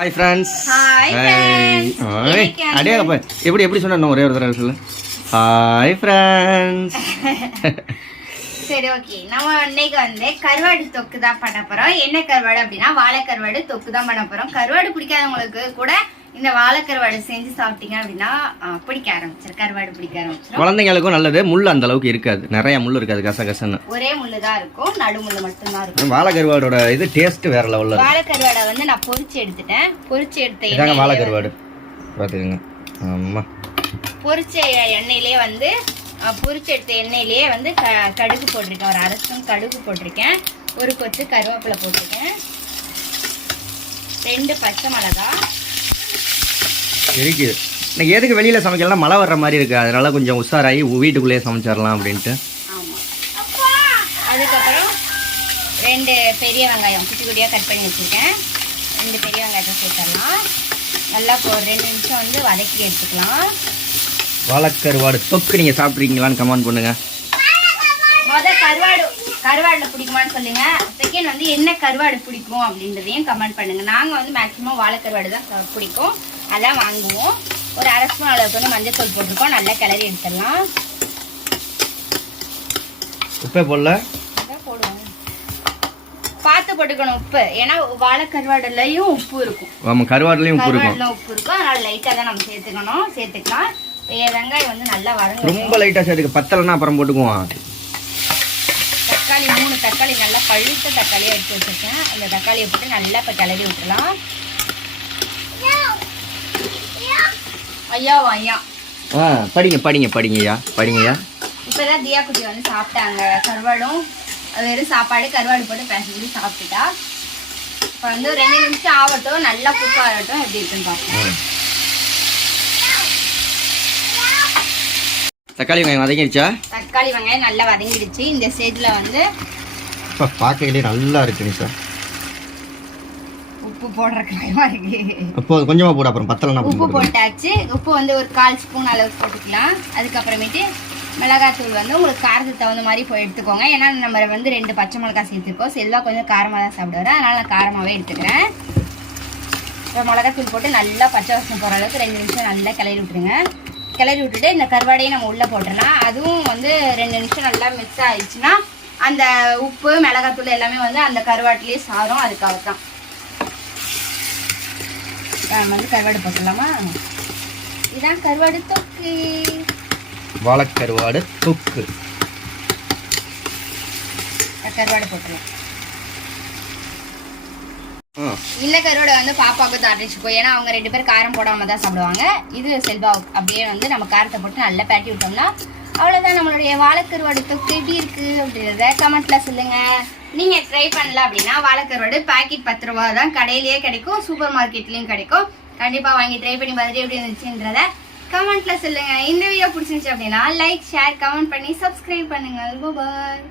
Hi friends. Hi friends. Hi. Adé apa? எப்படி சொன்னா ஒரே ஒரு தடவை சொல்லு. Hi friends. சரி ஓகே. நம்ம இன்னைக்கு வந்து கருவாடு தொக்கு தான் பண்ண போறோம். என்ன கருவாடு அப்படினா வாழை கருவாடு தொக்கு தான் பண்ண போறோம். கருவாடு பிடிக்காதவங்களுக்கு கூட இந்த வாழை கருவாடு செஞ்சு சாப்பிட்டீங்க அப்படினா பிடிக்க ஆரம்பிச்சிரும். கருவாடு பிடிக்க ஆரம்பிச்சிரும். குழந்தைகளுக்கும் நல்லது. முள் அந்த அளவுக்கு இருக்காது. நிறைய முள் இருக்காது கசகசன்னு. ஒரே முள்ளு தான் இருக்கும். நடு முள்ளு மட்டும் தான் இருக்கும். வாழை கருவாடோட இது டேஸ்ட் வேற லெவல்ல இருக்கு. வாழை கருவாடை வந்து நான் பொரிச்சு எடுத்துட்டேன். பொரிச்சு எடுத்த இதாங்க வாழை கருவாடு. பாத்துக்கங்க. அம்மா. பொரிச்ச எண்ணெயிலே வந்து பொரிச்ச எடுத்த எண்ணெயிலேயே வந்து கடுகு போட்டிருக்கேன். ஒரு 1/2 ஸ்பூன் கடுகு போட்டிருக்கேன். ஒரு கொத்து கருவேப்பிலை போட்டிருக்கேன். 2 பச்சை மிளகாய் இருக்குது. இன்னைக்கு எதுக்கு வெளியில சமைக்கலாம், மழை வர்ற மாதிரி இருக்கு, அதனால கொஞ்சம் உஷாராகி வீட்டுக்குள்ளேயே சமைச்சிடலாம் அப்படின்ட்டு. ஆமாம். அதுக்கப்புறம் 2 பெரிய வெங்காயம் குட்டி குட்டியாக கட் பண்ணி வச்சுருக்கேன். 2 பெரிய வெங்காயத்தை சேர்த்துடலாம். நல்லா ஒரு 2 நிமிஷம் வந்து வதக்கி எடுத்துக்கலாம். வாழைக்கருவாடு தொக்கு நீங்கள் சாப்பிட்றீங்களான்னு கமெண்ட் பண்ணுங்க. கருவாடில் பிடிக்குமான்னு சொல்லுங்க. செகண்ட் வந்து என்ன கருவாடு பிடிக்கும் அப்படின்றதையும் கமெண்ட் பண்ணுங்க. நாங்கள் வந்து மேக்ஸிமம் வாழைக்கருவாடு தான் பிடிக்கும், அதான் வாங்குவோம். ஒரு 1/2 ஸ்பூன் அளவுக்கு வந்து மஞ்சள் போட்டிருக்கோம். நல்லா கிளறி எடுத்துடலாம். உப்பே போடல, போடுவோம். பார்த்து போட்டுக்கணும் உப்பு, ஏன்னா வாழைக்கருவாடுலையும் உப்பு இருக்கும். ஆமாம், கருவாடுலையும் உப்பு இருக்கும். உப்பு இருக்கும், அதனால லைட்டாக தான் நம்ம சேர்த்துக்கலாம். வெங்காயம் வந்து நல்லா வதங்க. ரொம்ப லைட்டாக சேர்த்துக்க, பத்தலைன்னா அப்புறம் போட்டுக்குவோம். தக்காளி 3 தக்காளி நல்லா பழுத்த தக்காளியாக எடுத்து வச்சுருக்கேன். அந்த தக்காளியை போட்டு நல்லா இப்போ கிளறி விட்டுலாம். ஐயா படிங்கய்யா. இப்போதான் தியா குட்டி வந்து சாப்பிட்டாங்க. கருவாடும் வெறும் சாப்பாடு கருவாடு போட்டு பேசி சாப்பிட்டுட்டா. இப்போ வந்து 2 நிமிஷம் ஆகட்டும், நல்லா குக் ஆகட்டும், எப்படி இருக்குன்னு பார்ப்போம். தக்காளி வெங்காயம் வதங்கிடுச்சா? தக்காளி வெங்காயம் நல்லா வதங்கிடுச்சு. இந்த ஸ்டேஜில் வந்து பார்க்கவே நல்லா இருக்கு நிஷா. உப்பு போடுற காயமா இருக்கு. அப்போ கொஞ்சமாக போட, அப்புறம் பத்தலைன்னா உப்பு போட்டாச்சு. உப்பு வந்து ஒரு 1/4 ஸ்பூன் அளவுக்கு போட்டுக்கலாம். அதுக்கப்புறமேட்டு மிளகாத்தூள் வந்து உங்களுக்கு காரத்துக்கு தகுந்த மாதிரி எடுத்துக்கோங்க. ஏன்னா நம்ம வந்து 2 பச்சை மிளகாய் சேர்த்துருக்கோம். செல்வா கொஞ்சம் காரமாக தான் சாப்பிடுவாரு, அதனால் நான் காரமாகவே எடுத்துக்கிறேன். இப்போ மிளகாத்தூள் போட்டு நல்லா பச்சை வாசனை போகிற அளவுக்கு 2 நிமிஷம் நல்லா கிளறி விட்டுருங்க. கிளறி விட்டுட்டு இந்த கருவாடையும் நம்ம உள்ளே போட்டுடலாம். அதுவும் வந்து 2 நிமிஷம் நல்லா மிக்ஸ் ஆகிடுச்சுன்னா அந்த உப்பு மிளகாத்தூள் எல்லாமே வந்து அந்த கருவாட்டிலே சாரும். அதுக்காக தான் நம்ம வந்து கருவாடு போட்டுடலாமா? இதுதான் கருவாடு தொக்கு, வாழைக்கருவாடு தொக்கு. கருவாடு போட்டுடலாம். இந்த கருவாடை வந்து பாப்பாவுக்கு தாட்டிச்சுக்கோ, ஏன்னா அவங்க 2 பேர் காரம் போடாம தான் சாப்பிடுவாங்க. இது செல்வா அப்படியே வந்து நம்ம காரத்தை போட்டு நல்லா பேட்டி விட்டோம்னா அவ்வளோதான். நம்மளுடைய வாழைக்கருவாடு தொக்கு எப்படி இருக்கு அப்படின்றத கமெண்ட்ல சொல்லுங்க. நீங்க ட்ரை பண்ணல அப்படின்னா வாழைக்கருவாடு பாக்கெட் 10 ரூபா தான், கடையிலேயே கிடைக்கும், சூப்பர் மார்க்கெட்லயும் கிடைக்கும். கண்டிப்பா வாங்கி ட்ரை பண்ணி பார்த்துட்டு எப்படி இருந்துச்சுன்றத கமெண்ட்ல சொல்லுங்க. இந்த வீடியோ பிடிச்சிருந்துச்சு அப்படின்னா லைக், ஷேர், கமெண்ட் பண்ணி சப்ஸ்கிரைப் பண்ணுங்க. பாய்.